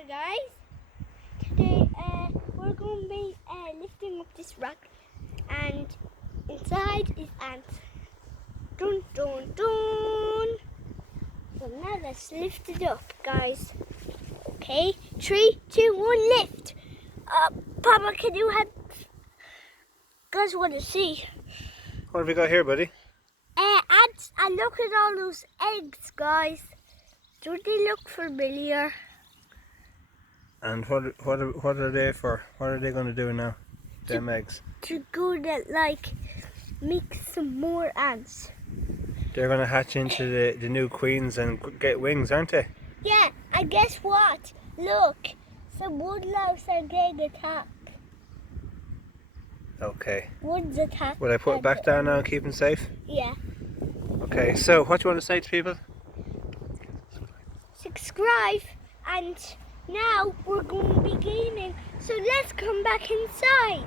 Hi guys, today we're going to be lifting up this rock, and inside is ants. Dun dun dun! So now let's lift it up, guys. Okay, 3, 2, 1, lift! Papa, can you have... Guys want to see. What have we got here, buddy? Ants, and look at all those eggs, guys. Don't they look familiar? And what are they for? What are they going to do now? Them eggs. To go to make some more ants. They're going to hatch into the new queens and get wings, aren't they? Yeah, and guess what? Look, some woodlouse are getting attacked. Okay. One's attacked. Will I put it back down now and keep them safe? Yeah. Okay, so what do you want to say to people? Subscribe, and now we're going to be gaming, so let's come back inside.